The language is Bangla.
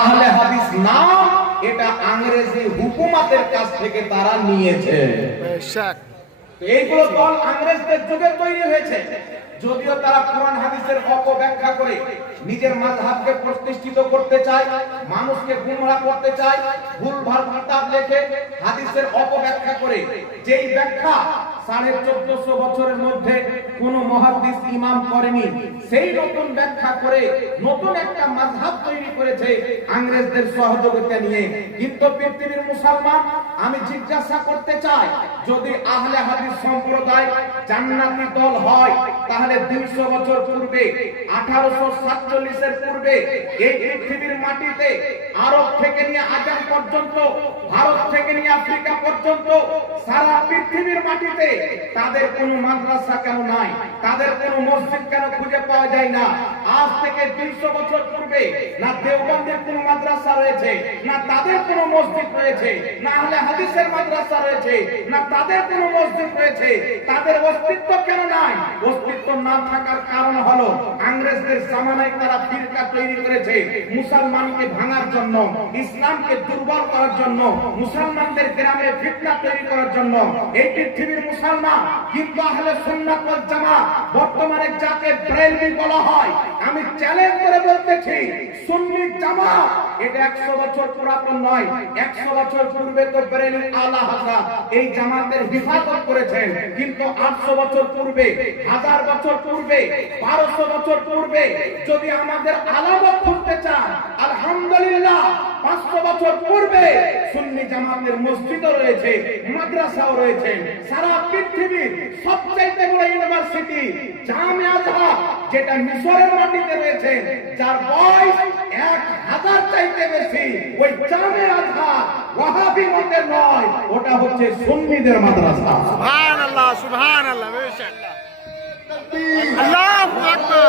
আহলে হাদিস নাম এটা ইংরেজি হুকুমতের কাছ থেকে তারা নিয়েছে। এইগুলো দল ইংরেজদের যুগে তৈরি হয়েছে, যদিও তারা কোরআন হাদিসের অপব্যাখ্যা করে নিজের মাযহাবকে প্রতিষ্ঠিত করতে চায়, মানুষকে গুমরাহ করতে চায়, ভুলভাল কিতাব লেখে হাদিসের অপব্যাখ্যা করে, যেই ব্যাখ্যা 1450 বছরের মধ্যে কোন মুহাদ্দিস ইমাম করেনি, সেই নতুন ব্যাখ্যা করে নতুন একটা মাযহাব তৈরি করেছে ইংরেজদের সহযোগিতা নিয়ে। কিন্তু পৃথিবীর মুসলমান, আমি জিজ্ঞাসা করতে চাই, যদি আহলে হাদিস সম্প্রদায় জান্নাতি দল হয়, তাহলে 200 বছর পূর্বে 1847 এর পূর্বে এই পৃথিবীর মাটিতে আরব থেকে নিয়ে আজাম পর্যন্ত, ভারত থেকে নিয়ে আফ্রিকা পর্যন্ত সারা পৃথিবীর মাটিতে তাদের কোনো মাদ্রাসা কেন নাই, তাদের কোনো মসজিদ কেন খুঁজে পাওয়া যায় না? আজ থেকে 200 বছর পূর্বে না দেওবন্দের কোনো মাদ্রাসা রয়েছে, না তাদের কোনো মসজিদ রয়েছে, না আহলে হাদিসের মাদ্রাসা রয়েছে, না তাদের কোনো মসজিদ রয়েছে। তাদের অস্তিত্ব কেন নাই? অস্তিত্ব না থাকার কারণ হলো ইংরেজদের জামানায় তারা ফিরকা তৈরি করেছে মুসলমানকে ভাঙার জন্য, ইসলামকে দুর্বল করার জন্য, মুসলমানদের গ্রামে ফিতনা তৈরি করার জন্য। এই পৃথিবীর মুসলমান কিন্তু আহলে সুন্নাত ওয়াল জামাত, বর্তমানে যাকে ব্রেলভি বলা হয়, আমি চ্যালেঞ্জ করে বলতেছি, সুন্নি জামাত এটা 100 বছর পুরাতন নয়। 100 বছর পূর্বে তো ব্রেলভি আলা হযরত এই জামাতের হিফাজত করেছেন, কিন্তু 800 বছর পূর্বে, 1000 বছর পূর্বে, 1200 বছর পূর্বে যদি আমাদের আলামত খুঁজতে চান, আলহামদুলিল্লাহ 500 বছর পূর্বে সুন্নি জামাতের মসজিদও রয়েছে, মাদ্রাসাও রয়েছে। সারা পৃথিবীর সবচেয়ে বড় ইউনিভার্সিটি জামে আজহার, যেটা মিশরের মাটিতে রয়েছে, যার বয়স 1000 চাইতে বেশি, ওই জামে আজহার ওয়াহাবি মতের নয়, ওটা হচ্ছে সুন্নিদের মাদ্রাসা। সুবহানাল্লাহ, সুবহানাল্লাহ, মাশাআল্লাহ, আল্লাহু আকবার।